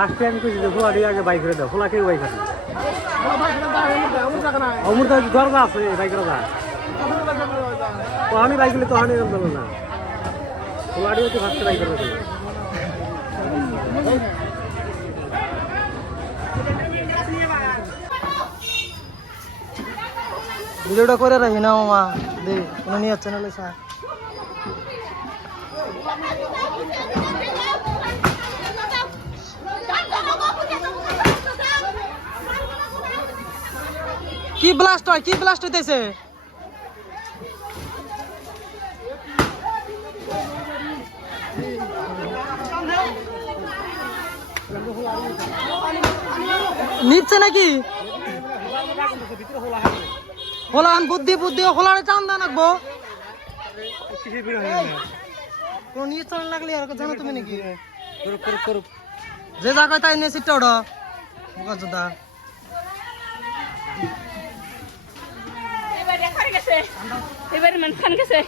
ফার্স্টে আমি কইছি যে দিয়ে আগে বাইক করে দাও। খোলা কেউ বাইক আছে অমৃত দরজা আছে বাইকের দা তো আমি বাইক তো হানি গেল না। দিয়ে তো ফার্স্টে বাইক করে ভিডিওটা করে রাখি না, মামা। দে, কোনো নিয়ে চ্যানেলে স্যার। কি ব্লাস্ট হয় কি ব্লাস্ট হইতেছে? নিচ্ছে নাকি? হোলান বুদ্ধি বুদ্ধি হোলানে টান দেন রাখব কোনো নিয়ে চলে লাগলে আর জানো তুমি নাকি? যে জায়গায় তাই নিয়ে সিটটা ওটা বোকা চোদা এবারে খান গেছে এবারে মান খান গেছে।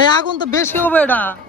এই আগুন তো বেশি হবে এটা।